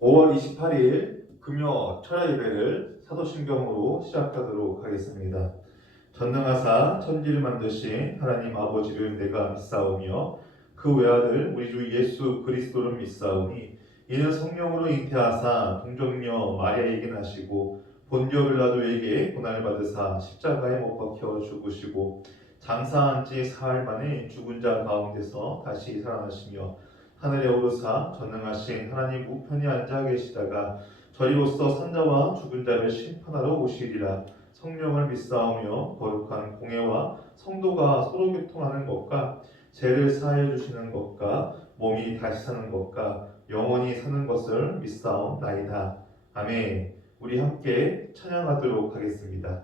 5월 28일 금요 철야 예배를 사도신경으로 시작하도록 하겠습니다. 전능하사 천지를 만드신 하나님 아버지를 내가 믿사오며 그 외아들 우리 주 예수 그리스도를 믿사오니 이는 성령으로 잉태하사 동정녀 마리아에게 나시고 본디오 빌라도에게 고난을 받으사 십자가에 못 박혀 죽으시고 장사한 지 사흘 만에 죽은 자 가운데서 다시 살아나시며 하늘에 오르사 전능하신 하나님 우편에 앉아 계시다가 저희로서 산자와 죽은 자를 심판하러 오시리라. 성령을 믿사오며 거룩한 공예와 성도가 서로 교통하는 것과 죄를 사하여 주시는 것과 몸이 다시 사는 것과 영원히 사는 것을 믿사옵나이다. 아멘. 우리 함께 찬양하도록 하겠습니다.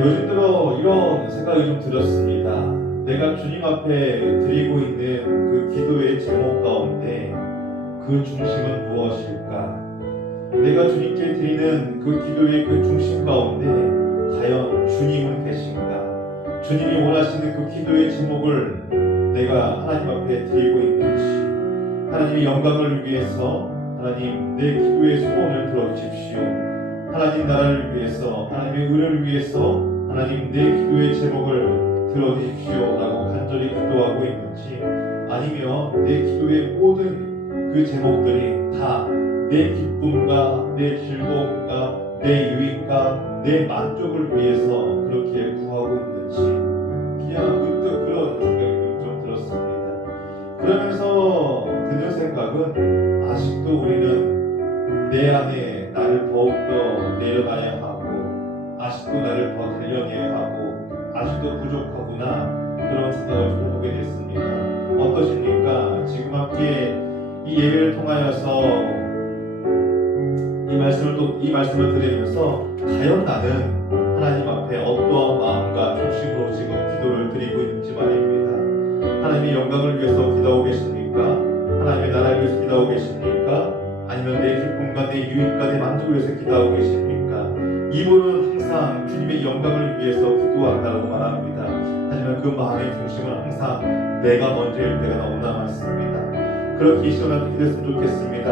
요즘 들어 이런 생각이 좀 들었습니다. 내가 주님 앞에 드리고 있는 그 기도의 제목 가운데 그 중심은 무엇일까? 내가 주님께 드리는 그 기도의 그 중심 가운데 과연 주님은 계신가? 주님이 원하시는 그 기도의 제목을 내가 하나님 앞에 드리고 있는지, 하나님의 영광을 위해서 하나님 내 기도의 소원을 들어주십시오. 하나님 나라를 위해서, 하나님의 의를 위해서 하나님 내 기도의 제목을 들어주십시오 라고 간절히 기도하고 있는지, 아니면 내 기도의 모든 그 제목들이 다 내 기쁨과 내 즐거움과 내 유익과 내 만족을 위해서 그렇게 구하고 있는지, 그냥 문득 그런 생각이 좀 들었습니다. 그러면서 드는 생각은, 아직도 우리는 내 안에 나를 더욱더 내려놔야 하고, 아직도 나를 더 단련해야 하고, 아직도 부족하구나, 그런 생각을 좀 해보게 됐습니다. 어떠십니까? 지금 함께 이 예배를 통하여서 이 말씀을 들으면서 과연 나는 하나님 앞에 어떠한 마음과 중심으로 지금 기도를 드리고 있는지 말입니다. 하나님의 영광을 위해서 기도하고 계십니까? 하나님의 나라를 위해서 기도하고 계십니까? 아니면 내 기쁨과 내 유익과 내 만족을 위해서 기도하고 계십니까? 이분은 항상 주님의 영광을 위해서 기도한다고 말합니다. 하지만 그 마음의 중심은 항상 내가 먼저일 때가 너무나 많습니다. 그렇게 이 시간을 기도했으면 좋겠습니다.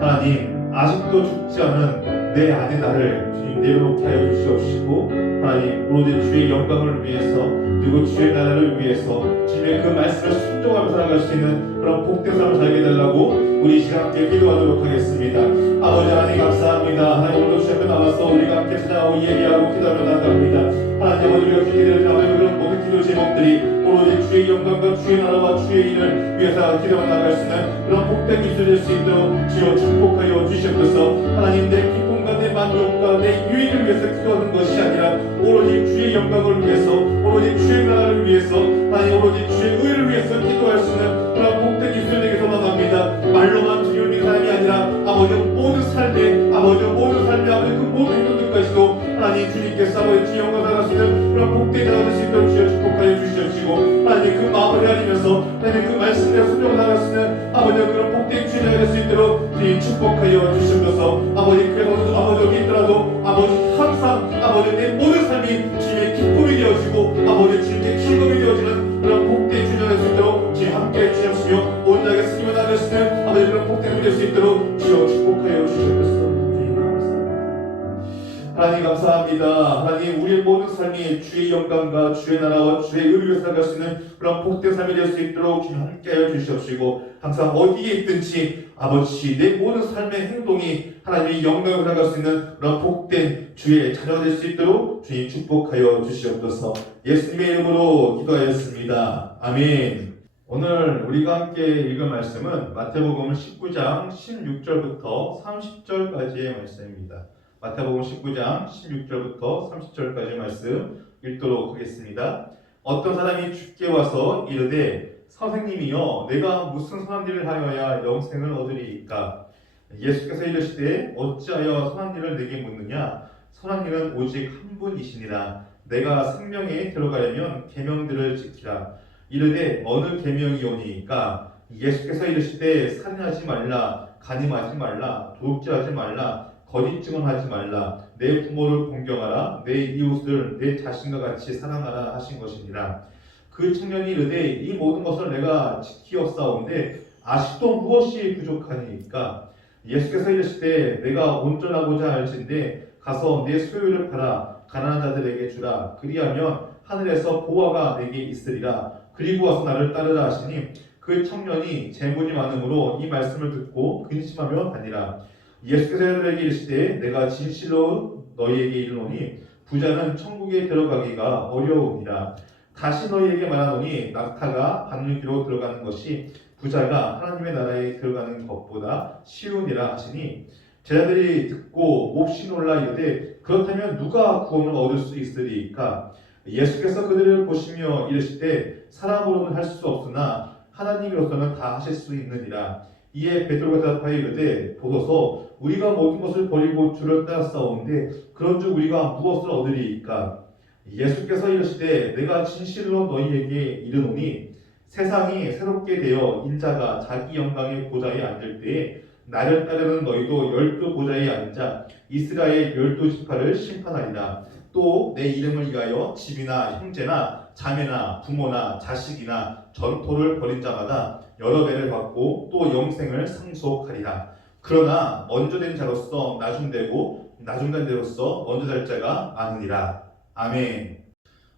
하나님, 아직도 죽지 않은 내 안의 나를 주님 내려놓게 하여 주시옵시고, 하나님 오로지 주의 영광을 위해서, 그리고 주의 나라를 위해서 주님의 그 말씀을 순종하며 살아갈 수 있는 그런 복된 삶을 살게 해달라고 우리 시간 함께 기도하도록 하겠습니다. 아버지 하나님 감사합니다. 하나님 오늘도 주님 앞에 나와서 우리가 함께 찾아오고 예배하고 기도하며 나아갑니다. 하나님 아버지 우리가 기도를 하며 그런 모든 기도 제목들이 오로지 주의 영광과 주의 나라와 주의 일을 위해서 기도하며 나아갈 수 있는 그런 복된 기술이 될 수 있도록 주여 축복하여 주시옵소서. 하나님 내 기쁨과 내 만족과 내 유익을 위해서 기도하는 것이 아니라 오로지 주의 영광을 위해서, 오로지 주의 나라를 위해서, 하나님 오로지 주의 의를 위해서 기도할 수 있는 그런 복된 기술이 되게 소망합니다. 말로만 주님을 믿는 사람이 아니라 아버지 모든 삶에, 아버지 그 모든 행동들까지도 하나님 주님께서 아버지 주의 영광을 나갈 수 있는 그런 복된 자가 될 수 있도록 주여 축복하여 주시옵시고, 하나님 그 마음을 헤아리면서 하나님 그 말씀대로 순종을 나갈 수 있는 아버지 그런 복된 주의가 될 수 있도록 주님 축복하여 주시옵소서. 아버지 그래도 아버지 여기 있더라도 아버지 항상 아버지 내 모든 삶이 주님의 기쁨이 되어지고 아버지 주님의 즐거움이 되어지는 그런 복된 주의가 될 수 있도록 주님 함께해 주시옵시며, 온전하게 스님을 나갈 수 있는 아버지 그런 복된 주의가 될 수 있도록 주여 축복하여 주시옵소서. 하나님 감사합니다. 하나님 우리의 모든 삶이 주의 영광과 주의 나라와 주의 의를 위해서 살아갈 수 있는 그런 복된 삶이 될 수 있도록 주님 함께하여 주시옵시고, 항상 어디에 있든지 아버지 내 모든 삶의 행동이 하나님의 영광을 살아갈 수 있는 그런 복된 주의 자녀가 될 수 있도록 주님 축복하여 주시옵소서. 예수님의 이름으로 기도하였습니다. 아멘. 오늘 우리가 함께 읽은 말씀은 마태복음 19장 16절부터 30절까지의 말씀입니다. 마태복음 19장 16절부터 30절까지 말씀 읽도록 하겠습니다. 어떤 사람이 주께 와서 이르되 선생님이여 내가 무슨 선한 일을 하여야 영생을 얻으리이까? 예수께서 이르시되 어찌하여 선한 일을 내게 묻느냐? 선한 일은 오직 한 분이시니라. 내가 생명에 들어가려면 계명들을 지키라. 이르되 어느 계명이오니까? 예수께서 이르시되 살인하지 말라, 간음하지 말라, 도둑질하지 말라, 거짓 증언하지 말라, 내 부모를 공경하라, 내 이웃을 내 자신과 같이 사랑하라 하신 것이니라. 그 청년이 이르되 이 모든 것을 내가 지키었사온데 아직도 무엇이 부족하니까? 예수께서 이르시되 내가 온전하고자 할진대 가서 내 소유를 팔아 가난한 자들에게 주라. 그리하면 하늘에서 보화가 내게 있으리라. 그리고 와서 나를 따르라 하시니, 그 청년이 재물이 많음으로 이 말씀을 듣고 근심하며 다니라. 예수께서 그들에게 이르시되 내가 진실로 너희에게 이르노니 부자는 천국에 들어가기가 어려우니라. 다시 너희에게 말하노니 낙타가 바늘귀로 들어가는 것이 부자가 하나님의 나라에 들어가는 것보다 쉬우니라 하시니, 제자들이 듣고 몹시 놀라 이르되 그렇다면 누가 구원을 얻을 수 있으리까? 예수께서 그들을 보시며 이르시되 사람으로는 할 수 없으나 하나님으로서는 다 하실 수 있느니라. 이에 베드로가 대답하여 이르되 보소서 우리가 모든 것을 버리고 주를 따라 싸우는데 그런즉 우리가 무엇을 얻으리이까? 예수께서 이르시되 내가 진실로 너희에게 이르노니 세상이 새롭게 되어 인자가 자기 영광의 보좌에 앉을 때에 나를 따르는 너희도 12 보좌에 앉아 이스라엘 12지파를 심판하리라. 또 내 이름을 위하여 집이나 형제나 자매나 부모나 자식이나 전토를 벌인 자마다 여러 배를 받고 또 영생을 상속하리라. 그러나 먼저 된 자로서 나중되고 나중된 자로서 먼저 될 자가 많으니라. 아멘.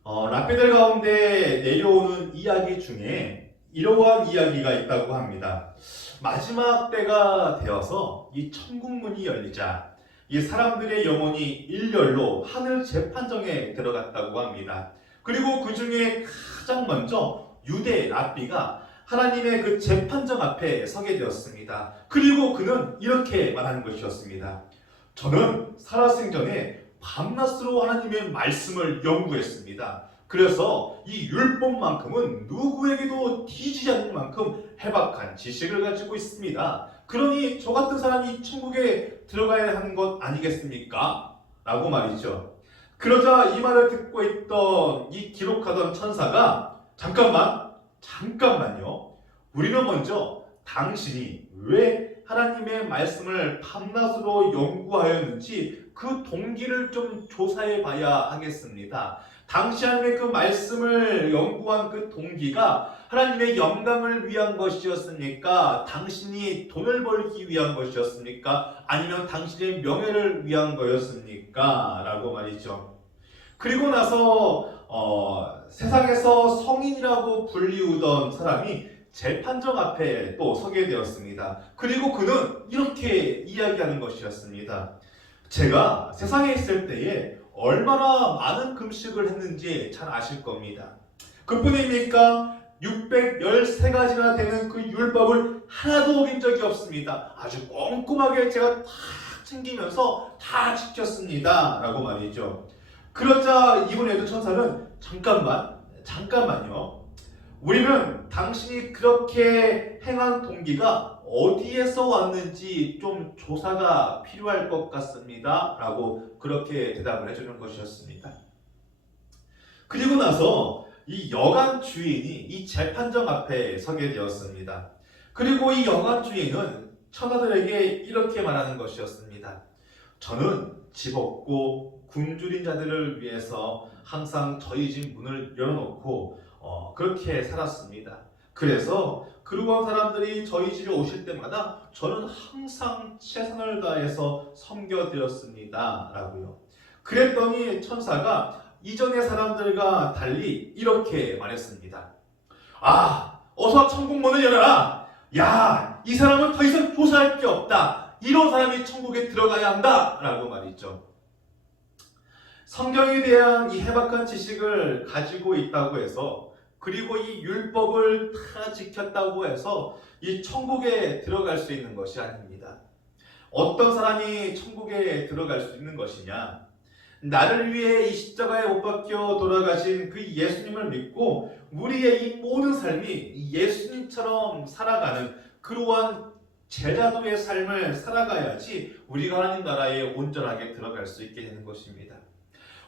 라피들 가운데 내려오는 이야기 중에 이러한 이야기가 있다고 합니다. 마지막 때가 되어서 이 천국문이 열리자 이 사람들의 영혼이 일렬로 하늘 재판정에 들어갔다고 합니다. 그리고 그 중에 가장 먼저 유대 랍비가 하나님의 그 재판정 앞에 서게 되었습니다. 그리고 그는 이렇게 말하는 것이었습니다. 저는 살아생전에 밤낮으로 하나님의 말씀을 연구했습니다. 그래서 이 율법만큼은 누구에게도 뒤지지 않는 만큼 해박한 지식을 가지고 있습니다. 그러니 저 같은 사람이 천국에 들어가야 하는 것 아니겠습니까? 라고 말이죠. 그러자 이 말을 듣고 있던 이 기록하던 천사가 잠깐만요. 우리는 먼저 당신이 왜 하나님의 말씀을 밤낮으로 연구하였는지 그 동기를 좀 조사해 봐야 하겠습니다. 당시 하나님의 그 말씀을 연구한 그 동기가 하나님의 영광을 위한 것이었습니까? 당신이 돈을 벌기 위한 것이었습니까? 아니면 당신의 명예를 위한 거였습니까? 라고 말이죠. 그리고 나서 세상에서 성인이라고 불리우던 사람이 재판정 앞에 또 서게 되었습니다. 그리고 그는 이렇게 이야기하는 것이었습니다. 제가 세상에 있을 때에 얼마나 많은 금식을 했는지 잘 아실 겁니다. 그뿐입니까? 613가지나 되는 그 율법을 하나도 어긴 적이 없습니다. 아주 꼼꼼하게 제가 다 챙기면서 다 지켰습니다. 라고 말이죠. 그러자 이번에도 천사는 잠깐만요. 우리는 당신이 그렇게 행한 동기가 어디에서 왔는지 좀 조사가 필요할 것 같습니다. 라고 그렇게 대답을 해주는 것이었습니다. 그리고 나서 이 여관 주인이 이 재판정 앞에 서게 되었습니다. 그리고 이 여관 주인은 천사들에게 이렇게 말하는 것이었습니다. 저는 집 없고 굶주린 자들을 위해서 항상 저희 집 문을 열어놓고 그렇게 살았습니다. 그래서 그러한 사람들이 저희 집에 오실 때마다 저는 항상 최선을 다해서 섬겨드렸습니다. 라고요. 그랬더니 천사가 이전의 사람들과 달리 이렇게 말했습니다. 어서 천국문을 열어라. 야, 이 사람은 더 이상 조사할 게 없다. 이런 사람이 천국에 들어가야 한다. 라고 말이죠. 성경에 대한 이 해박한 지식을 가지고 있다고 해서 그리고 이 율법을 다 지켰다고 해서 이 천국에 들어갈 수 있는 것이 아닙니다. 어떤 사람이 천국에 들어갈 수 있는 것이냐? 나를 위해 이 십자가에 못 박혀 돌아가신 그 예수님을 믿고 우리의 이 모든 삶이 예수님처럼 살아가는 그러한 제자도의 삶을 살아가야지 우리가 하나님 나라에 온전하게 들어갈 수 있게 되는 것입니다.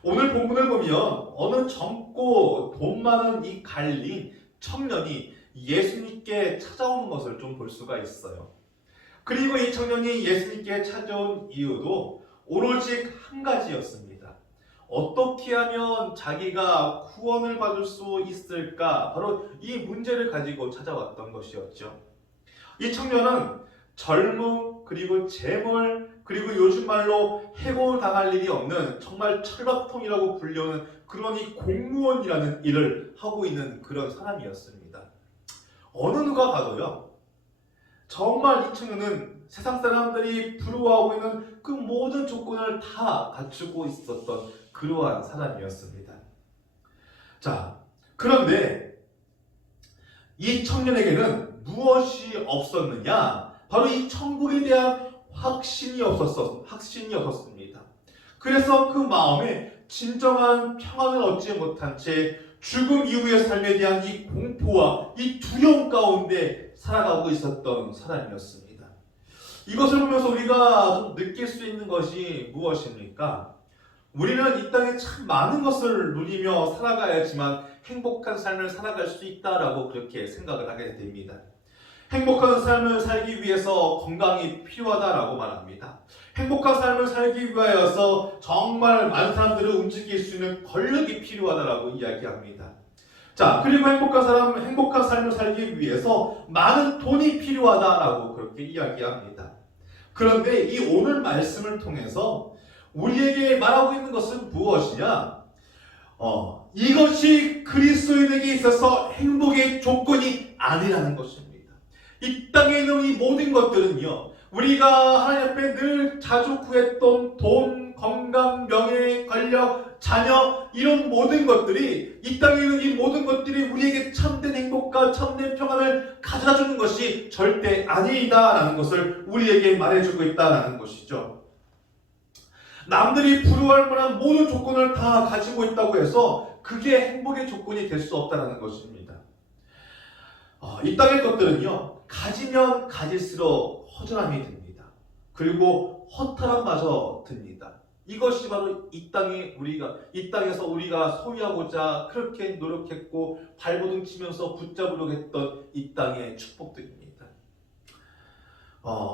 오늘 본문을 보면 어느 젊고 돈 많은 이 갈린 청년이 예수님께 찾아오는 것을 좀 볼 수가 있어요. 그리고 이 청년이 예수님께 찾아온 이유도 오로지 한 가지였습니다. 어떻게 하면 자기가 구원을 받을 수 있을까? 바로 이 문제를 가지고 찾아왔던 것이었죠. 이 청년은 젊음, 그리고 재물, 그리고 요즘 말로 해고당할 일이 없는 정말 철밥통이라고 불리는 그런 이 공무원이라는 일을 하고 있는 그런 사람이었습니다. 어느 누가 봐도요, 정말 이 청년은 세상 사람들이 부러워하고 있는 그 모든 조건을 다 갖추고 있었던 그러한 사람이었습니다. 자, 그런데 이 청년에게는 무엇이 없었느냐? 바로 이 천국에 대한 확신이 없었습니다. 그래서 그 마음에 진정한 평안을 얻지 못한 채 죽음 이후의 삶에 대한 이 공포와 이 두려움 가운데 살아가고 있었던 사람이었습니다. 이것을 보면서 우리가 좀 느낄 수 있는 것이 무엇입니까? 우리는 이 땅에 참 많은 것을 누리며 살아가야지만 행복한 삶을 살아갈 수 있다라고 그렇게 생각을 하게 됩니다. 행복한 삶을 살기 위해서 건강이 필요하다라고 말합니다. 행복한 삶을 살기 위하여서 정말 많은 사람들을 움직일 수 있는 권력이 필요하다라고 이야기합니다. 자, 그리고 행복한 삶을 살기 위해서 많은 돈이 필요하다라고 그렇게 이야기합니다. 그런데 이 오늘 말씀을 통해서 우리에게 말하고 있는 것은 무엇이냐? 이것이 그리스도인에게 있어서 행복의 조건이 아니라는 것입니다. 이 땅에 있는 이 모든 것들은요, 우리가 하나님 앞에 늘 자주 구했던 돈, 건강, 명예, 권력, 자녀, 이런 모든 것들이, 이 땅에 있는 이 모든 것들이 우리에게 참된 행복과 참된 평안을 가져다 주는 것이 절대 아니다라는 것을 우리에게 말해주고 있다는 것이죠. 남들이 부러워할 만한 모든 조건을 다 가지고 있다고 해서 그게 행복의 조건이 될 수 없다는 것입니다. 이 땅의 것들은요, 가지면 가질수록 허전함이 듭니다. 그리고 허탈함마저 듭니다. 이것이 바로 이 땅에서 우리가 소유하고자 그렇게 노력했고 발버둥 치면서 붙잡으려고 했던 이 땅의 축복들입니다.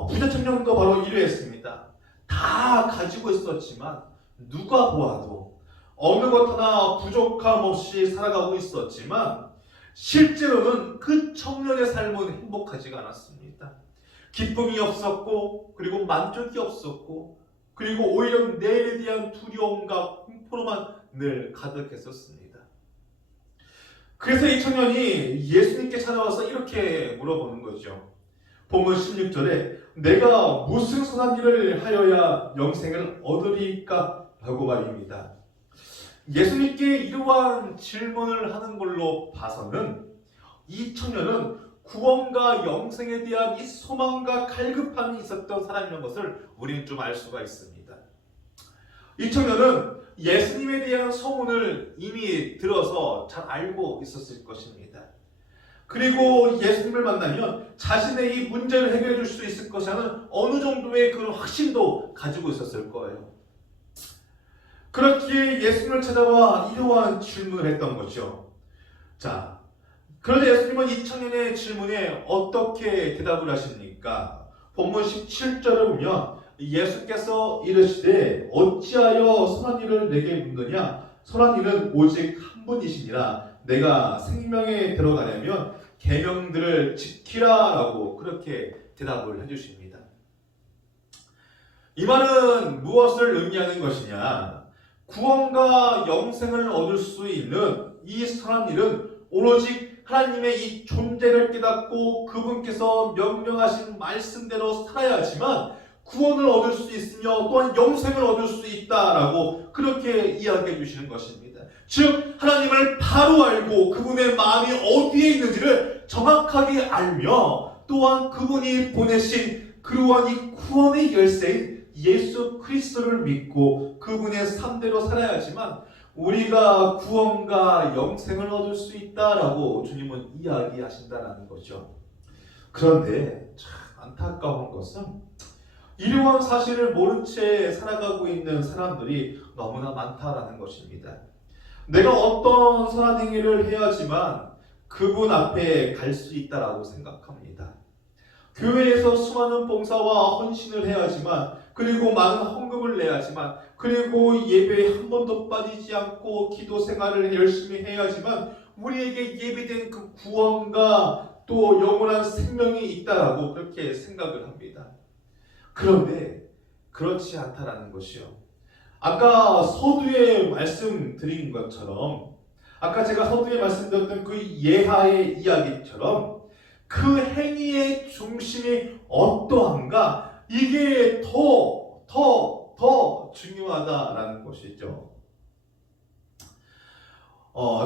부자 청년도 바로 이러했습니다. 다 가지고 있었지만 누가 보아도 어느 것 하나 부족함 없이 살아가고 있었지만 실제로는 그 청년의 삶은 행복하지가 않았습니다. 기쁨이 없었고, 그리고 만족이 없었고, 그리고 오히려 내일에 대한 두려움과 공포로만 늘 가득했었습니다. 그래서 이 청년이 예수님께 찾아와서 이렇게 물어보는 거죠. 본문 16절에 내가 무슨 선한 일을 하여야 영생을 얻으리까? 라고 말입니다. 예수님께 이러한 질문을 하는 걸로 봐서는 이 청년은 구원과 영생에 대한 이 소망과 갈급함이 있었던 사람이라는 것을 우리는 좀 알 수가 있습니다. 이 청년은 예수님에 대한 소문을 이미 들어서 잘 알고 있었을 것입니다. 그리고 예수님을 만나면 자신의 이 문제를 해결해 줄 수 있을 것이라는 어느 정도의 그런 확신도 가지고 있었을 거예요. 그렇기에 예수님을 찾아와 이러한 질문을 했던 거죠. 자, 그런데 예수님은 이 청년의 질문에 어떻게 대답을 하십니까? 본문 17절을 보면 예수께서 이르시되 어찌하여 선한 일을 내게 묻느냐? 선한 일은 오직 한 분이시니라. 내가 생명에 들어가려면 계명들을 지키라라고 그렇게 대답을 해주십니다. 이 말은 무엇을 의미하는 것이냐? 구원과 영생을 얻을 수 있는 이 선한 일은 오로지 하나님의 이 존재를 깨닫고 그분께서 명령하신 말씀대로 살아야지만 구원을 얻을 수 있으며 또한 영생을 얻을 수 있다라고 그렇게 이야기해 주시는 것입니다. 즉 하나님을 바로 알고 그분의 마음이 어디에 있는지를 정확하게 알며 또한 그분이 보내신 그러한 이 구원의 열쇠인 예수 그리스도를 믿고 그분의 삶대로 살아야지만 우리가 구원과 영생을 얻을 수 있다라고 주님은 이야기하신다는 거죠. 그런데 참 안타까운 것은 이러한 사실을 모른 채 살아가고 있는 사람들이 너무나 많다라는 것입니다. 내가 어떤 선한 행위를 해야지만 그분 앞에 갈 수 있다라고 생각합니다. 교회에서 수많은 봉사와 헌신을 해야지만, 그리고 많은 헌금을 내야지만, 그리고 예배에 한 번도 빠지지 않고 기도 생활을 열심히 해야지만 우리에게 예비된 그 구원과 또 영원한 생명이 있다라고 그렇게 생각을 합니다. 그런데 그렇지 않다라는 것이요. 아까 서두에 말씀드린 것처럼, 아까 제가 서두에 말씀드렸던 그 예하의 이야기처럼 그 행위의 중심이 어떠한가, 이게 더 중요하다라는 것이죠.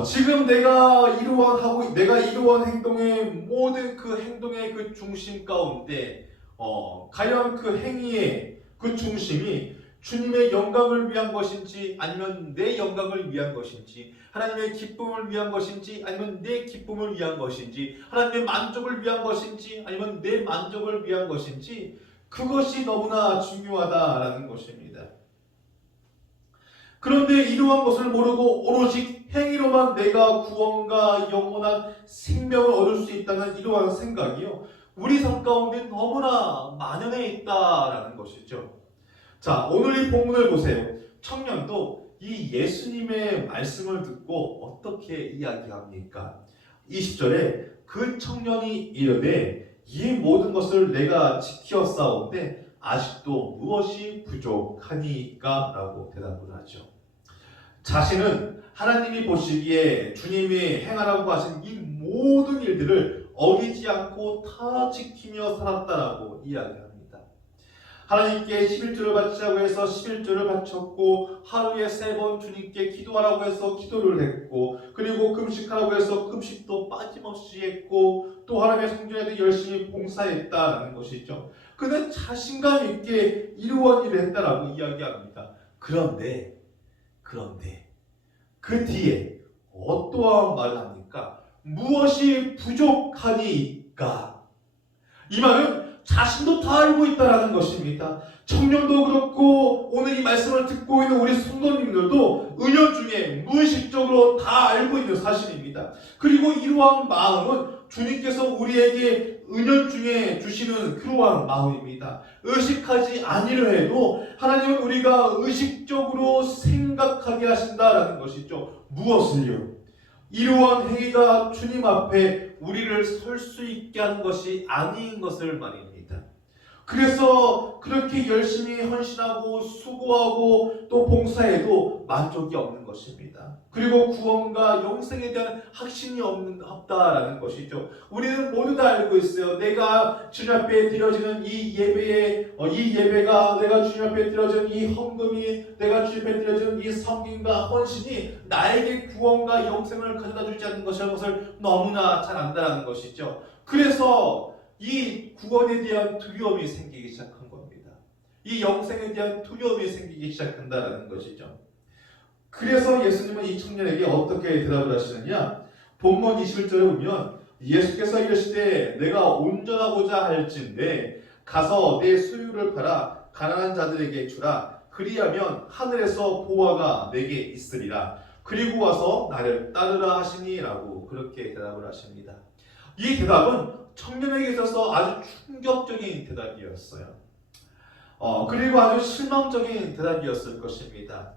지금 내가 이러한 행동의 모든 그 행동의 그 중심 가운데 과연 그 행위의 그 중심이 주님의 영광을 위한 것인지 아니면 내 영광을 위한 것인지, 하나님의 기쁨을 위한 것인지 아니면 내 기쁨을 위한 것인지, 하나님의 만족을 위한 것인지 아니면 내 만족을 위한 것인지, 그것이 너무나 중요하다라는 것입니다. 그런데 이러한 것을 모르고 오로지 행위로만 내가 구원과 영원한 생명을 얻을 수 있다는 이러한 생각이요, 우리 삶 가운데 너무나 만연해 있다라는 것이죠. 자, 오늘 이 본문을 보세요. 청년도 이 예수님의 말씀을 듣고 어떻게 이야기합니까? 20절에 그 청년이 이르되 이 모든 것을 내가 지켜 싸운데 아직도 무엇이 부족하니까? 라고 대답을 하죠. 자신은 하나님이 보시기에 주님이 행하라고 하신 이 모든 일들을 어기지 않고 다 지키며 살았다라고 이야기합니다. 하나님께 11조를 바치라고 해서 11조를 바쳤고, 하루에 3번 주님께 기도하라고 해서 기도를 했고, 그리고 금식하라고 해서 금식도 빠짐없이 했고, 또 하나님의 성전에도 열심히 봉사했다는 것이죠. 그는 자신감 있게 이루어진 일을 했다라고 이야기합니다. 그런데 그 뒤에 어떠한 말을 합니까? 무엇이 부족하니까? 이 말은 자신도 다 알고 있다라는 것입니다. 청년도 그렇고 오늘 이 말씀을 듣고 있는 우리 성도님들도 은연중에 무의식적으로 다 알고 있는 사실입니다. 그리고 이러한 마음은 주님께서 우리에게 은연중에 주시는 그러한 마음입니다. 의식하지 아니려 해도 하나님은 우리가 의식적으로 생각하게 하신다라는 것이죠. 무엇을요? 이러한 행위가 주님 앞에 우리를 설 수 있게 하는 것이 아닌 것을 말입니다. 그래서 그렇게 열심히 헌신하고 수고하고 또 봉사해도 만족이 없는 것입니다. 그리고 구원과 영생에 대한 확신이 없다라는 것이죠. 우리는 모두 다 알고 있어요. 내가 주님 앞에 드려지는 이 예배가, 내가 주님 앞에 드려지는 이 헌금이, 내가 주님 앞에 드려지는 이 섬김과 헌신이 나에게 구원과 영생을 가져다 주지 않는 것이라는 것을 너무나 잘 안다라는 것이죠. 그래서 이 구원에 대한 두려움이 생기기 시작한 겁니다. 이 영생에 대한 두려움이 생기기 시작한다는 것이죠. 그래서 예수님은 이 청년에게 어떻게 대답을 하시느냐? 본문 21절에 보면 예수께서 이르시되 내가 온전하고자 할진대 가서 내 소유를 팔아 가난한 자들에게 주라. 그리하면 하늘에서 보화가 내게 있으리라. 그리고 와서 나를 따르라 하시니라고 그렇게 대답을 하십니다. 이 대답은 청년에게 있어서 아주 충격적인 대답이었어요. 그리고 아주 실망적인 대답이었을 것입니다.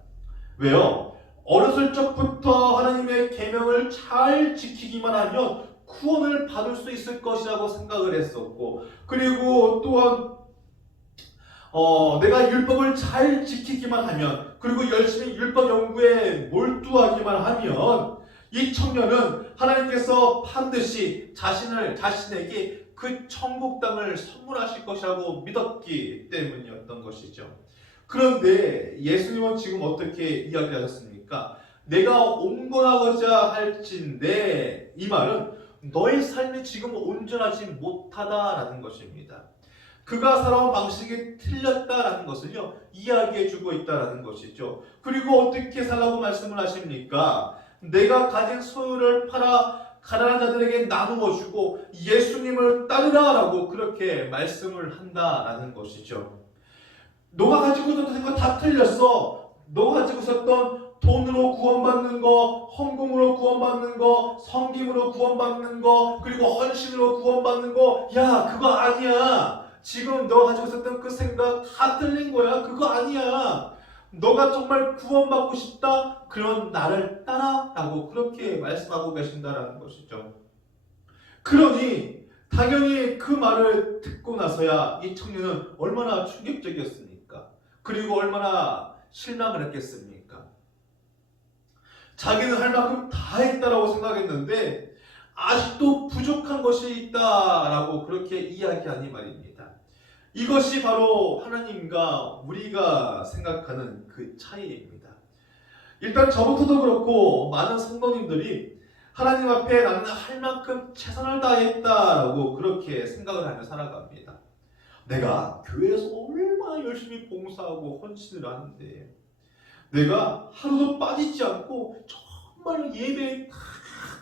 왜요? 어렸을 적부터 하나님의 계명을 잘 지키기만 하면 구원을 받을 수 있을 것이라고 생각을 했었고, 그리고 또한 내가 율법을 잘 지키기만 하면, 그리고 열심히 율법 연구에 몰두하기만 하면 이 청년은 하나님께서 반드시 자신에게 그 천국 땅을 선물하실 것이라고 믿었기 때문이었던 것이죠. 그런데 예수님은 지금 어떻게 이야기하셨습니까? 내가 온건하고자 할진대, 이 말은 너의 삶이 지금 온전하지 못하다라는 것입니다. 그가 살아온 방식이 틀렸다라는 것을요 이야기해주고 있다라는 것이죠. 그리고 어떻게 살라고 말씀을 하십니까? 내가 가진 소유를 팔아 가난한 자들에게 나누어 주고 예수님을 따르라라고 그렇게 말씀을 한다라는 것이죠. 너가 가지고 있었던 거 다 틀렸어. 너가 가지고 있었던 돈으로 구원받는 거, 헌금으로 구원받는 거, 섬김으로 구원받는 거, 그리고 헌신으로 구원받는 거, 야, 그거 아니야. 지금 너가 가지고 있었던 그 생각 다 틀린 거야. 그거 아니야. 너가 정말 구원받고 싶다? 그럼 나를 따라라고 그렇게 말씀하고 계신다라는 것이죠. 그러니 당연히 그 말을 듣고 나서야 이 청년은 얼마나 충격적이었습니까? 그리고 얼마나 실망을 했겠습니까? 자기는 할 만큼 다 했다라고 생각했는데 아직도 부족한 것이 있다라고 그렇게 이야기하니 말입니다. 이것이 바로 하나님과 우리가 생각하는 그 차이입니다. 일단 저부터도 그렇고 많은 성도님들이 하나님 앞에 나는 할 만큼 최선을 다했다라고 그렇게 생각을 하며 살아갑니다. 내가 교회에서 얼마나 열심히 봉사하고 헌신을 하는데, 내가 하루도 빠지지 않고 정말 예배에 다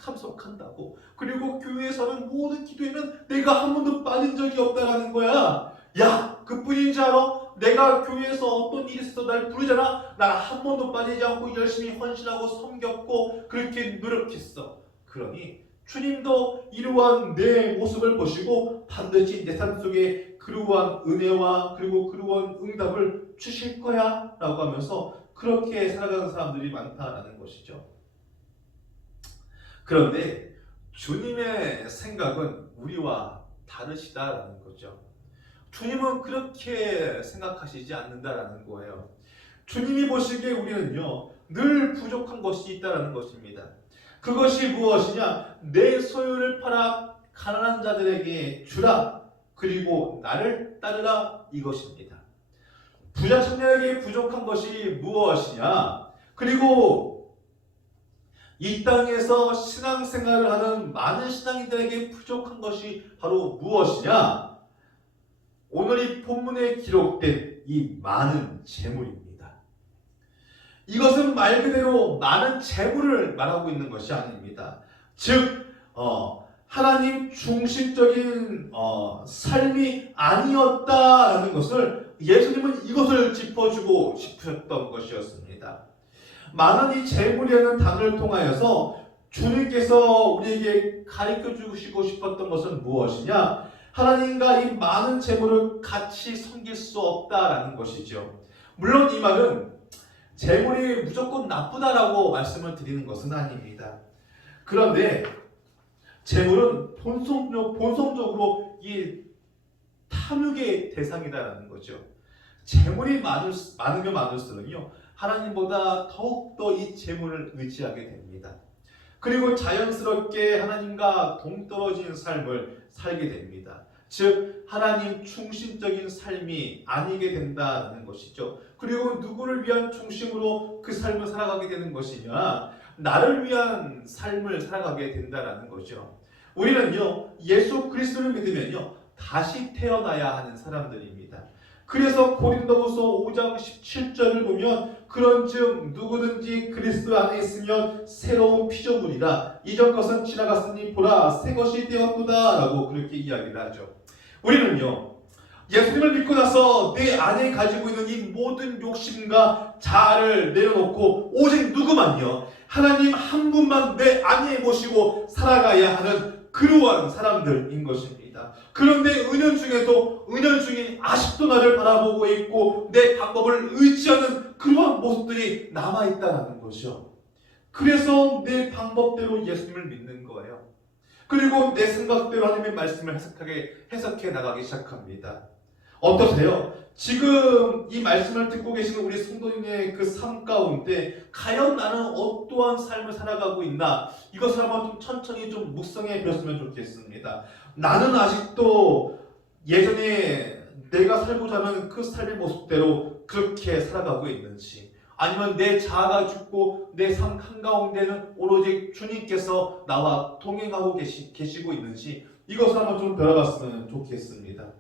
참석한다고, 그리고 교회에서는 모든 기도에는 내가 한 번도 빠진 적이 없다라는 거야. 야, 그뿐인 줄 알아? 내가 교회에서 어떤 일이 있어도 날 부르잖아. 나 한 번도 빠지지 않고 열심히 헌신하고 섬겼고 그렇게 노력했어. 그러니 주님도 이러한 내 모습을 보시고 반드시 내 삶 속에 그러한 은혜와 그리고 그러한 응답을 주실 거야 라고 하면서 그렇게 살아가는 사람들이 많다라는 것이죠. 그런데 주님의 생각은 우리와 다르시다라는 거죠. 주님은 그렇게 생각하시지 않는다라는 거예요. 주님이 보시기에 우리는요, 늘 부족한 것이 있다라는 것입니다. 그것이 무엇이냐? 내 소유를 팔아 가난한 자들에게 주라. 그리고 나를 따르라. 이것입니다. 부자 청년에게 부족한 것이 무엇이냐? 그리고 이 땅에서 신앙생활을 하는 많은 신앙인들에게 부족한 것이 바로 무엇이냐? 오늘 이 본문에 기록된 이 많은 재물입니다. 이것은 말 그대로 많은 재물을 말하고 있는 것이 아닙니다. 즉 하나님 중심적인 삶이 아니었다라는 것을 예수님은 이것을 짚어주고 싶으셨던 것이었습니다. 많은 이 재물이라는 단어를 통하여서 주님께서 우리에게 가르쳐 주시고 싶었던 것은 무엇이냐? 하나님과 이 많은 재물을 같이 섬길 수 없다라는 것이죠. 물론 이 말은 재물이 무조건 나쁘다라고 말씀을 드리는 것은 아닙니다. 그런데 재물은 본성적으로 이 탐욕의 대상이다라는 거죠. 재물이 많으면 많을수록요, 하나님보다 더욱더 이 재물을 의지하게 됩니다. 그리고 자연스럽게 하나님과 동떨어진 삶을 살게 됩니다. 즉 하나님 중심적인 삶이 아니게 된다는 것이죠. 그리고 누구를 위한 중심으로 그 삶을 살아가게 되는 것이냐? 나를 위한 삶을 살아가게 된다는 거죠. 우리는요, 예수 그리스도를 믿으면요, 다시 태어나야 하는 사람들입니다. 그래서 고린도후서 5장 17절을 보면 그런즉 누구든지 그리스도 안에 있으면 새로운 피조물이라 이전 것은 지나갔으니 보라 새 것이 되었도다 라고 그렇게 이야기를 하죠. 우리는요, 예수님을 믿고 나서 내 안에 가지고 있는 이 모든 욕심과 자아를 내려놓고 오직 누구만요, 하나님 한 분만 내 안에 모시고 살아가야 하는 그러한 사람들인 것입니다. 그런데 은연중에 아직도 나를 바라보고 있고 내 방법을 의지하는 그러한 모습들이 남아있다는 거죠. 그래서 내 방법대로 예수님을 믿는 거예요. 그리고 내 생각대로 하나님의 말씀을 해석해 나가기 시작합니다. 어떠세요? 지금 이 말씀을 듣고 계시는 우리 성도님의 그 삶 가운데 과연 나는 어떠한 삶을 살아가고 있나? 이것을 한번 좀 천천히 좀 묵상해 보셨으면 좋겠습니다. 나는 아직도 예전에 내가 살고자 하는 그 삶의 모습대로 그렇게 살아가고 있는지, 아니면 내 자아가 죽고 내 삶 한가운데는 오로지 주님께서 나와 동행하고 계시고 있는지 이것을 한번 좀 들어봤으면 좋겠습니다.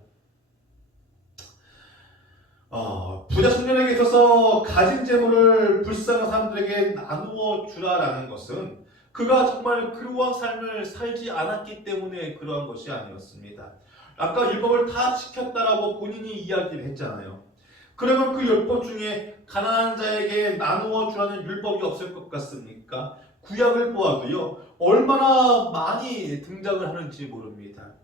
부자 청년에게 있어서 가진 재물을 불쌍한 사람들에게 나누어 주라라는 것은 그가 정말 그러한 삶을 살지 않았기 때문에 그러한 것이 아니었습니다. 아까 율법을 다 지켰다라고 본인이 이야기를 했잖아요. 그러면 그 율법 중에 가난한 자에게 나누어 주라는 율법이 없을 것 같습니까? 구약을 보아도요, 얼마나 많이 등장을 하는지 모릅니다.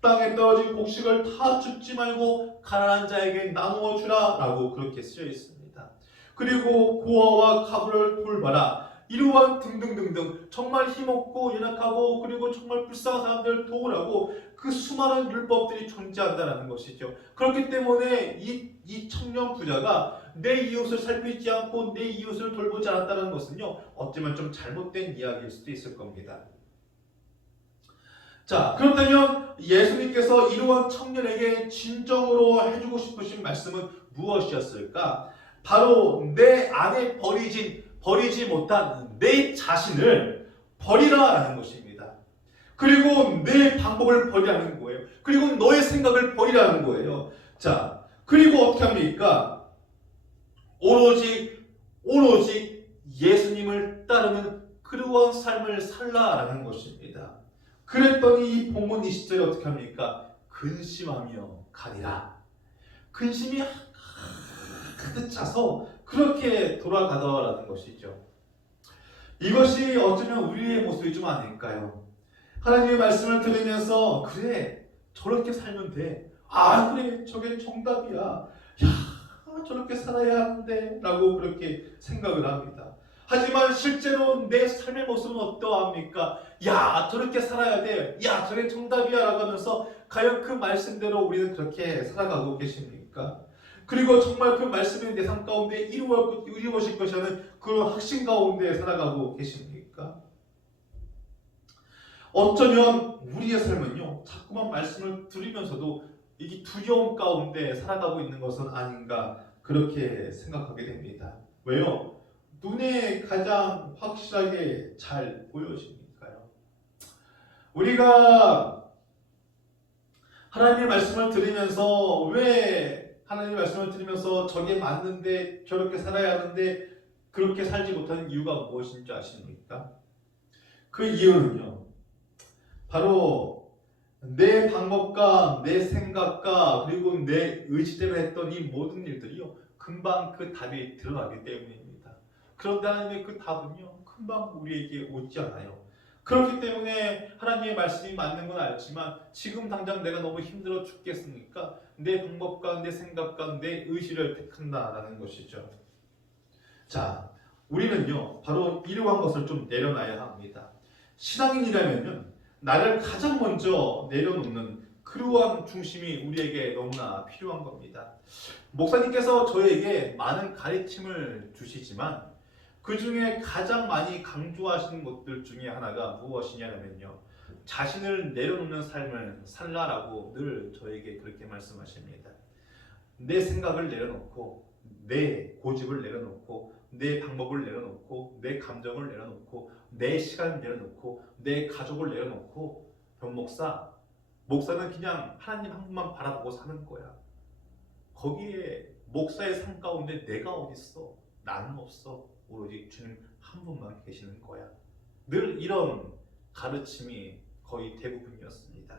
땅에 떨어진 곡식을 다 줍지 말고 가난한 자에게 나누어 주라 라고 그렇게 쓰여 있습니다. 그리고 고아와 가부를 돌봐라, 이러한 등등등등 정말 힘없고 연약하고 그리고 정말 불쌍한 사람들을 도우라고 그 수많은 율법들이 존재한다는 것이죠. 그렇기 때문에 이 청년 부자가 내 이웃을 살피지 않고 내 이웃을 돌보지 않았다는 것은요, 어쩌면 좀 잘못된 이야기일 수도 있을 겁니다. 자, 그렇다면 예수님께서 이러한 청년에게 진정으로 해주고 싶으신 말씀은 무엇이었을까? 바로 내 안에 버리지 못한 내 자신을 버리라라는 것입니다. 그리고 내 방법을 버리라는 거예요. 그리고 너의 생각을 버리라는 거예요. 자, 그리고 어떻게 합니까? 오로지 예수님을 따르는 그러한 삶을 살라라는 것입니다. 그랬더니 이 본문 20절에 어떻게 합니까? 근심하며 가니라. 근심이 가득 차서 그렇게 돌아가더라는 것이죠. 이것이 어쩌면 우리의 모습이 좀 아닐까요? 하나님의 말씀을 들으면서 그래 저렇게 살면 돼. 아 그래 저게 정답이야. 야 저렇게 살아야 하는데 라고 그렇게 생각을 합니다. 하지만 실제로 내 삶의 모습은 어떠합니까? 야 저렇게 살아야 돼. 야 저게 정답이야 라고 하면서 과연 그 말씀대로 우리는 그렇게 살아가고 계십니까? 그리고 정말 그 말씀이 내 삶 가운데 이루어질 것이라는 그런 확신 가운데 살아가고 계십니까? 어쩌면 우리의 삶은요 자꾸만 말씀을 들으면서도 이게 두려움 가운데 살아가고 있는 것은 아닌가 그렇게 생각하게 됩니다. 왜요? 눈에 가장 확실하게 잘 보여지니까요. 우리가 하나님의 말씀을 들으면서 왜 하나님의 말씀을 들으면서 저게 맞는데 저렇게 살아야 하는데 그렇게 살지 못하는 이유가 무엇인지 아십니까? 그 이유는요. 바로 내 방법과 내 생각과 그리고 내 의지대로 했던 이 모든 일들이요. 금방 그 답이 드러나기 때문입니다. 그런데 하나님의 그 답은요. 금방 우리에게 오지 않아요. 그렇기 때문에 하나님의 말씀이 맞는 건 알지만 지금 당장 내가 너무 힘들어 죽겠으니까 내 방법과 내 생각과 내 의지를 택한다라는 것이죠. 자, 우리는요 바로 이러한 것을 좀 내려놔야 합니다. 신앙인이라면요 나를 가장 먼저 내려놓는 그러한 중심이 우리에게 너무나 필요한 겁니다. 목사님께서 저에게 많은 가르침을 주시지만 그 중에 가장 많이 강조하시는 것들 중에 하나가 무엇이냐면요. 자신을 내려놓는 삶을 살라라고 늘 저에게 그렇게 말씀하십니다. 내 생각을 내려놓고 내 고집을 내려놓고 내 방법을 내려놓고 내 감정을 내려놓고 내 시간을 내려놓고 내 가족을 내려놓고 목사는 그냥 하나님 한 분만 바라보고 사는 거야. 거기에 목사의 삶 가운데 내가 어딨어? 나는 없어. 오로지 주님 한 분만 계시는 거야. 늘 이런 가르침이 거의 대부분이었습니다.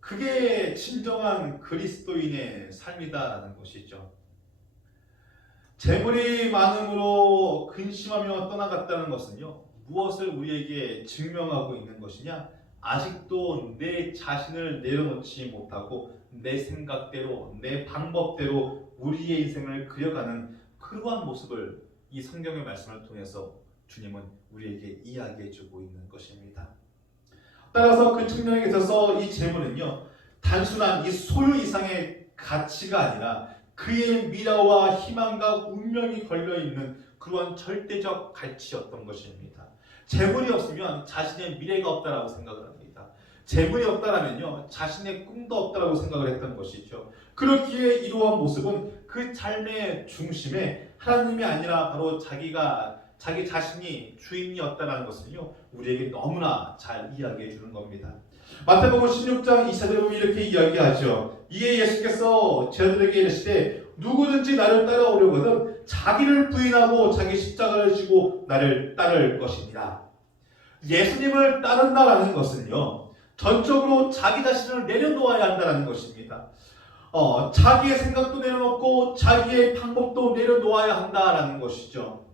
그게 진정한 그리스도인의 삶이다라는 것이죠. 재물이 많음으로 근심하며 떠나갔다는 것은요. 무엇을 우리에게 증명하고 있는 것이냐? 아직도 내 자신을 내려놓지 못하고 내 생각대로 내 방법대로 우리의 인생을 그려가는 그러한 모습을 이 성경의 말씀을 통해서 주님은 우리에게 이야기해주고 있는 것입니다. 따라서 그 측면에 있어서 이 재물은요 단순한 이 소유 이상의 가치가 아니라 그의 미래와 희망과 운명이 걸려있는 그러한 절대적 가치였던 것입니다. 재물이 없으면 자신의 미래가 없다라고 생각을 합니다. 재물이 없다라면요 자신의 꿈도 없다라고 생각을 했던 것이죠. 그렇기에 이러한 모습은 그 삶의 중심에 하나님이 아니라 바로 자기 자신이 주인이었다는 것을요 우리에게 너무나 잘 이야기해 주는 겁니다. 마태복음 16장 24절에 보면 이렇게 이야기하죠. 이에 예수께서 제자들에게 이르시되 누구든지 나를 따라오려거든 자기를 부인하고 자기 십자가를 지고 나를 따를 것이니라. 예수님을 따른다라는 것은요 전적으로 자기 자신을 내려놓아야 한다는 것입니다. 자기의 생각도 내려놓고 자기의 방법도 내려놓아야 한다라는 것이죠.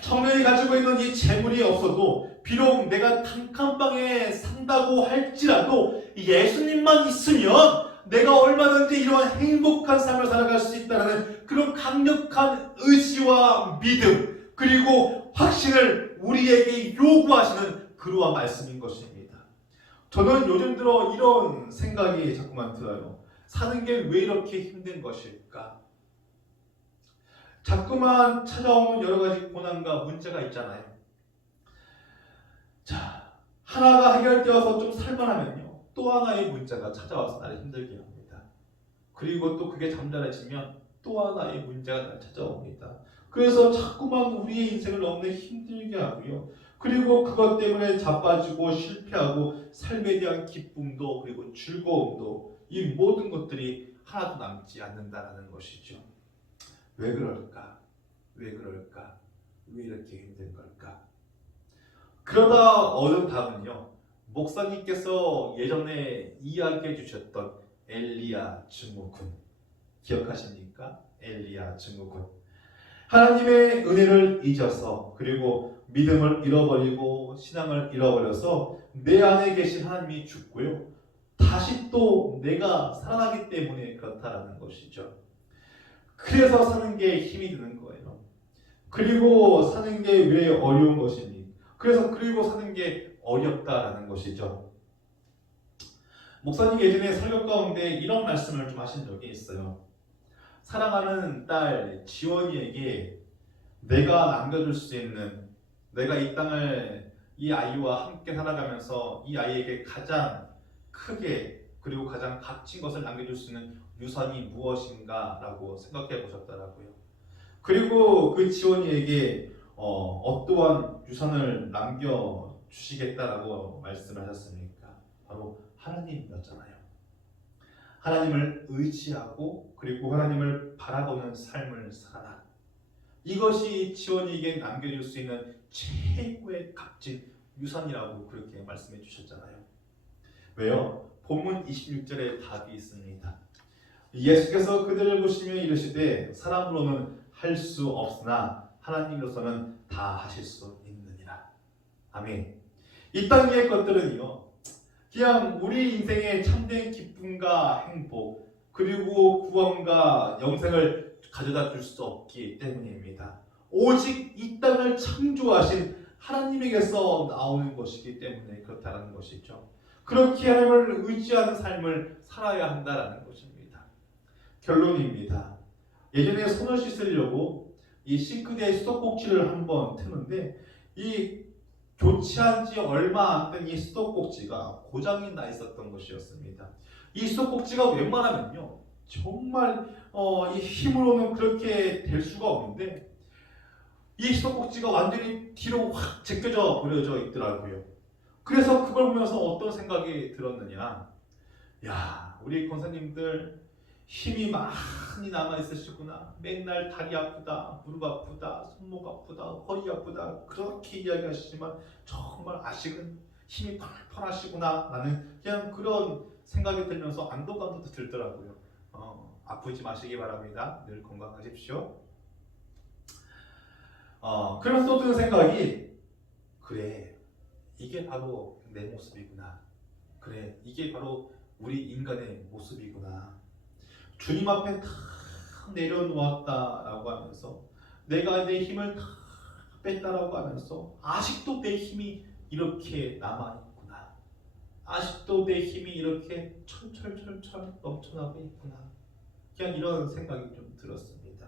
청년이 가지고 있는 이 재물이 없어도 비록 내가 단칸방에 산다고 할지라도 예수님만 있으면 내가 얼마든지 이러한 행복한 삶을 살아갈 수 있다는 그런 강력한 의지와 믿음 그리고 확신을 우리에게 요구하시는 그러한 말씀인 것입니다. 저는 요즘 들어 이런 생각이 자꾸만 들어요. 사는 게 왜 이렇게 힘든 것일까? 자꾸만 찾아오는 여러 가지 고난과 문제가 있잖아요. 자, 하나가 해결되어서 좀 살만하면요. 또 하나의 문제가 찾아와서 나를 힘들게 합니다. 그리고 또 그게 잠잠해지면 또 하나의 문제가 나를 찾아옵니다. 그래서 자꾸만 우리의 인생을 너무 힘들게 하고요. 그리고 그것 때문에 자빠지고 실패하고 삶에 대한 기쁨도 그리고 즐거움도 이 모든 것들이 하나도 남지 않는다는 것이죠. 왜 그럴까? 왜 그럴까? 왜 이렇게 힘든 걸까? 그러다 얻은 답은요. 목사님께서 예전에 이야기해 주셨던 엘리야 증후군 기억하십니까? 엘리야 증후군. 하나님의 은혜를 잊어서 그리고 믿음을 잃어버리고 신앙을 잃어버려서 내 안에 계신 하나님이 죽고요. 다시 또 내가 살아나기 때문에 그렇다라는 것이죠. 그래서 사는 게 힘이 드는 거예요. 그리고 사는 게 왜 어려운 것입니까? 그리고 사는 게 어렵다라는 것이죠. 목사님 예전에 설교 가운데 이런 말씀을 좀 하신 적이 있어요. 사랑하는 딸 지원이에게 내가 남겨줄 수 있는, 내가 이 땅을 이 아이와 함께 살아가면서 이 아이에게 가장 크게 그리고 가장 값진 것을 남겨줄 수 있는 유산이 무엇인가 라고 생각해 보셨더라고요. 그리고 그 지원이에게 어떠한 유산을 남겨주시겠다라고 말씀하셨습니까? 바로 하나님이었잖아요. 하나님을 의지하고 그리고 하나님을 바라보는 삶을 살아라. 이것이 지원이에게 남겨줄 수 있는 최고의 값진 유산이라고 그렇게 말씀해 주셨잖아요. 왜요? 본문 26절에 답이 있습니다. 예수께서 그들을 보시며 이르시되 사람으로는 할 수 없으나 하나님으로서는 다 하실 수 있느니라. 아멘. 이 땅의 것들은요, 그냥 우리 인생의 참된 기쁨과 행복 그리고 구원과 영생을 가져다 줄 수 없기 때문입니다. 오직 이 땅을 창조하신 하나님에게서 나오는 것이기 때문에 그렇다는 것이죠. 그렇게 하나님을 의지하는 삶을 살아야 한다는 것입니다. 결론입니다. 예전에 손을 씻으려고 이 싱크대에 수도꼭지를 한번 트는데 이 교체한 지 얼마 안 된 이 수도꼭지가 고장이 나 있었던 것이었습니다. 이 수도꼭지가 웬만하면요 정말 이 힘으로는 그렇게 될 수가 없는데 이 수도꼭지가 완전히 뒤로 확 제껴져 버려져 있더라고요. 그래서 그걸 보면서 어떤 생각이 들었느냐, 야, 우리 권사님들 힘이 많이 남아 있으시구나. 맨날 다리 아프다, 무릎 아프다, 손목 아프다, 허리 아프다 그렇게 이야기하시지만 정말 아직은 힘이 펄펄 하시구나 라는 그냥 그런 생각이 들면서 안도감도 들더라고요. 아프지 마시기 바랍니다. 늘 건강하십시오. 그러면서 또 드는 생각이, 그래, 이게 바로 내 모습이구나. 그래, 이게 바로 우리 인간의 모습이구나. 주님 앞에 다 내려놓았다라고 하면서 내가 내 힘을 다 뺐다라고 하면서 아직도 내 힘이 이렇게 남아있구나. 아직도 내 힘이 이렇게 철철철철 넘쳐나고 있구나. 그냥 이런 생각이 좀 들었습니다.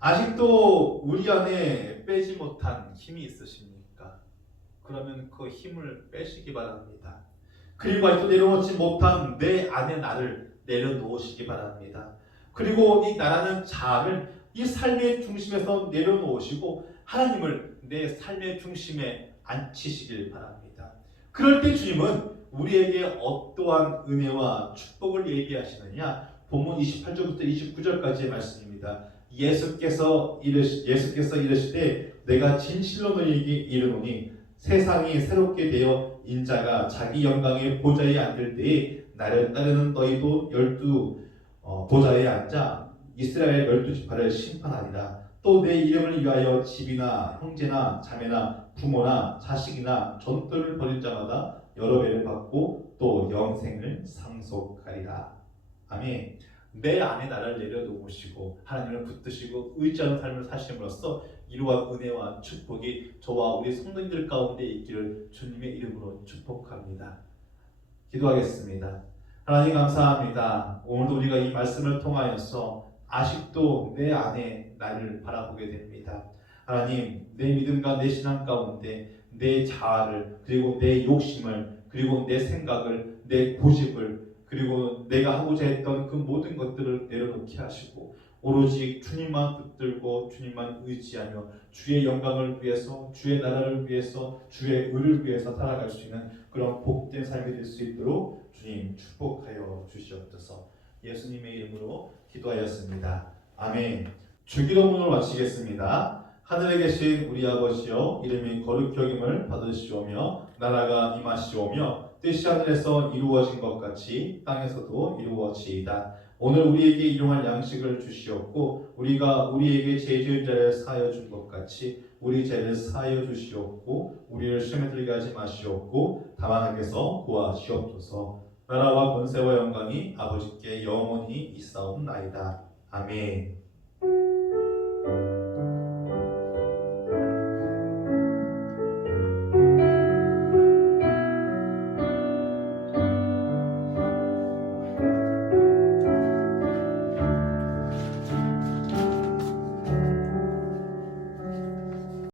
아직도 우리 안에 빼지 못한 힘이 있으십니까? 그러면 그 힘을 빼시기 바랍니다. 그리고 아직도 내려놓지 못한 내 안의 나를 내려놓으시기 바랍니다. 그리고 이 나라는 자아를 이 삶의 중심에서 내려놓으시고 하나님을 내 삶의 중심에 앉히시길 바랍니다. 그럴 때 주님은 우리에게 어떠한 은혜와 축복을 예비하시느냐? 본문 28절부터 29절까지의 말씀입니다. 예수께서 이르시되 내가 진실로 너희에게 이르노니 세상이 새롭게 되어 인자가 자기 영광의 보좌에 앉을 때에 나를 따르는 너희도 12 보좌에 앉아 이스라엘 12지파를 심판하리라. 또 내 이름을 위하여 집이나 형제나 자매나 부모나 자식이나 전토를 벌인 자마다 여러 배를 받고 또 영생을 상속하리라. 아멘. 내 안에 나를 내려놓으시고 하나님을 붙드시고 의지하는 삶을 사심으로써 이러한 은혜와 축복이 저와 우리 성도님들 가운데 있기를 주님의 이름으로 축복합니다. 기도하겠습니다. 하나님 감사합니다. 오늘도 우리가 이 말씀을 통하여서 아직도 내 안에 나를 바라보게 됩니다. 하나님, 내 믿음과 내 신앙 가운데 내 자아를 그리고 내 욕심을 그리고 내 생각을 내 고집을 그리고 내가 하고자 했던 그 모든 것들을 내려놓게 하시고 오로지 주님만 붙들고 주님만 의지하며 주의 영광을 위해서 주의 나라를 위해서 주의 의를 위해서 살아갈 수 있는 그런 복된 삶이 될 수 있도록 주님 축복하여 주시옵소서. 예수님의 이름으로 기도하였습니다. 아멘. 주기도문을 마치겠습니다. 하늘에 계신 우리 아버지여 이름이 거룩히 여김을 받으시오며 나라가 임하시오며 뜻이 하늘에서 이루어진 것 같이 땅에서도 이루어지이다. 오늘 우리에게 일용할 양식을 주시옵고 우리가 우리에게 죄 지은 자를 사하여 준 것 같이 우리 죄를 사하여 주시옵고 우리를 시험에 들게 하지 마시옵고 다만 악에서 구하시옵소서. 나라와 권세와 영광이 아버지께 영원히 있사옵나이다. 아멘.